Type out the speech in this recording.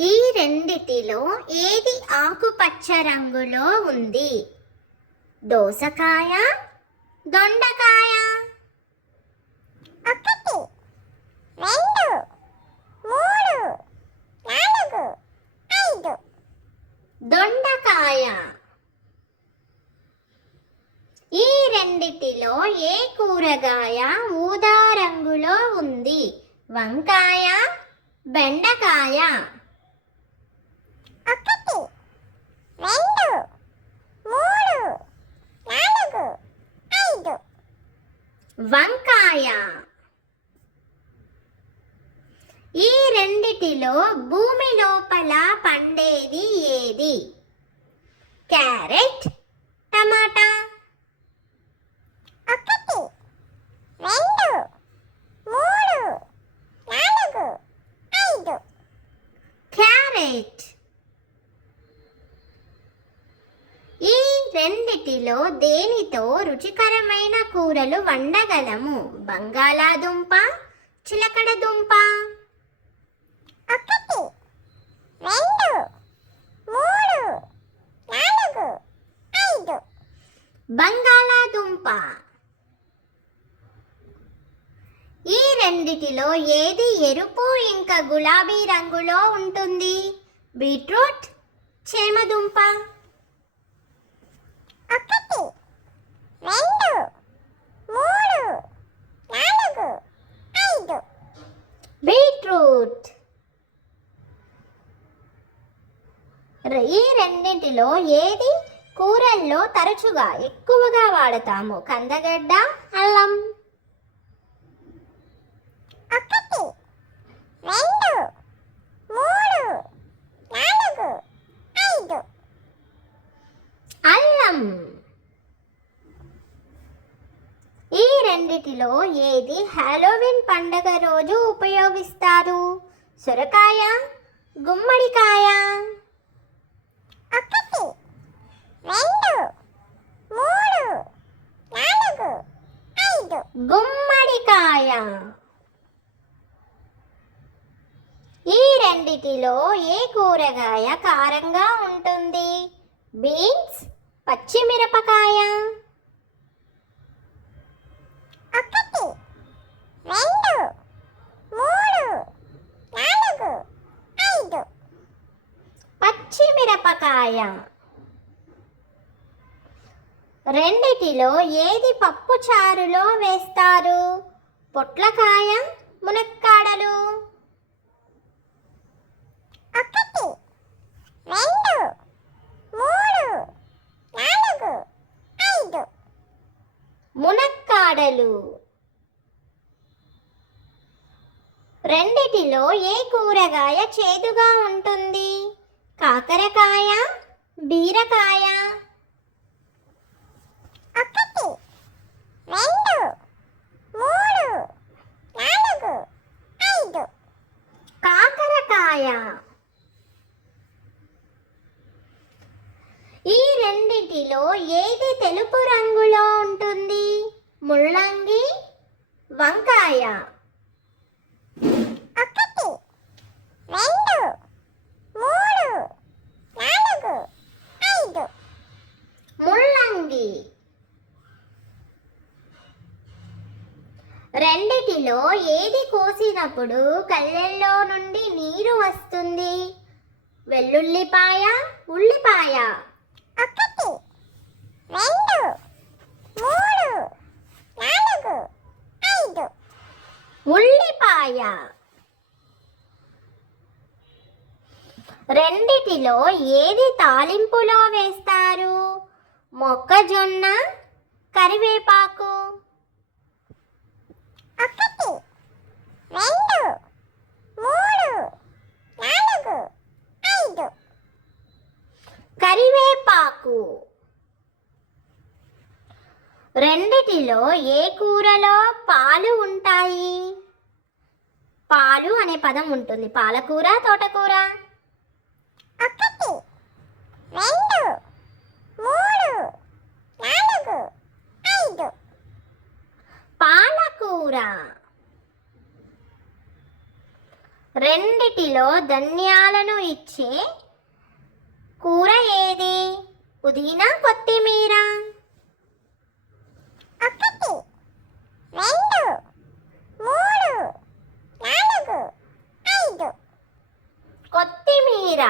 ఈ రెండిటిలో ఏది ఆకుపచ్చ రంగులో ఉంది? దోసకాయ దొండకాయ. ఒకటి రెండు మూడు నాలుగు ఐదు. దొండకాయ. ఈ రెండిటిలో ఏ కూరగాయ ఊదా రంగులో ఉంది? వంకాయ బెండకాయ. ఒకటి రెండు మూడు నాలుగు ఐదు. వంకాయ. ఈ రెండిటిలో భూమి లోపల పండేది ఏది? క్యారెట్ టమాటా. ఒకటి రెండు మూడు నాలుగు ఐదు. క్యారెట్ ఈ రెండిటిలో దేనితో రుచికరమైన కూరలు వండగలము? బంగాళాదుంప చిలకడ దుంప ఒకటి రెండు మూడు నాలుగు ఐదు. బంగాళాదుంప. ఈ రెండిటిలో ఏది ఎరుపు ఇంకా గులాబీ రంగులో ఉంటుంది? బీట్రూట్ చేమదుంప. ఒకటి రెండు మూడు నాలుగు ఐదు. బీట్రూట్. ఈ రెండింటిలో ఏది కూరల్లో తరచుగా ఎక్కువగా వాడతాము? కందగడ్డ అల్లం. ఒకటి రెండు మూడు నాలుగు ఐదు అల్లం రెండిటిలో ఏది హాలోవిన్ పండగ రోజు ఉపయోగిస్తారు? సొరకాయ గుమ్మడికాయ. ఒకటి రెండు మూడు నాలుగు ఐదు. గుమ్మడికాయ. ఈ రెండిటిలో ఏ కూరగాయ కారంగా ఉంటుంది? బీన్స్ పచ్చిమిరపకాయ ఒకటి రెండు మూడు నాలుగు ఐదు పచ్చిమిరపకాయ రెండిటిలో ఏది పప్పు చారులో వేస్తారు? పొట్లకాయ మునక్కాడలు. ఒకటి రెండు మూడు నాలుగు ఐదు. మునక్కాడలు. రెండిటిలో ఏ కూరగాయ చేదుగా ఉంటుంది? కాకరకాయ బీరకాయ. ఒకటి రెండు మూడు నాలుగు ఐదు. కాకరకాయ. ఈ రెండిటిలో ఏది తెలుపు రంగులో ఉంటుంది? ముల్లంగి వంకాయ ఒకటి రెండు మూడు నాలుగు ఐదు ముల్లంగి రెండిటిలో ఏది కోసినప్పుడు కళ్ళెల్లో నుండి నీరు వస్తుంది? వెల్లుల్లిపాయ ఉల్లిపాయ. ఒకటి రెండు మూడు నాలుగు ఐదు. ఉల్లిపాయ. రెండిటిలో ఏది తాలింపులో వేస్తారు? మొక్కజొన్న కరివేపాకు. ఒకటి రెండు మూడు నాలుగు ఐదు. కరివేపాకు. రెండిటిలో ఏ కూరలో పాలు ఉంటాయి? పాలు అనే పదం ఉంటుంది. పాలకూర తోటకూర? ఒకటి రెండు మూడు నాలుగు ఐదు పాలకూర రెండిటిలో ధన్యాలను ఇచ్చే కూర ఏది? పుదీనా కొత్తిమీర. ఒకటి రెండు మూడు నాలుగు ఐదు. కొత్తిమీర.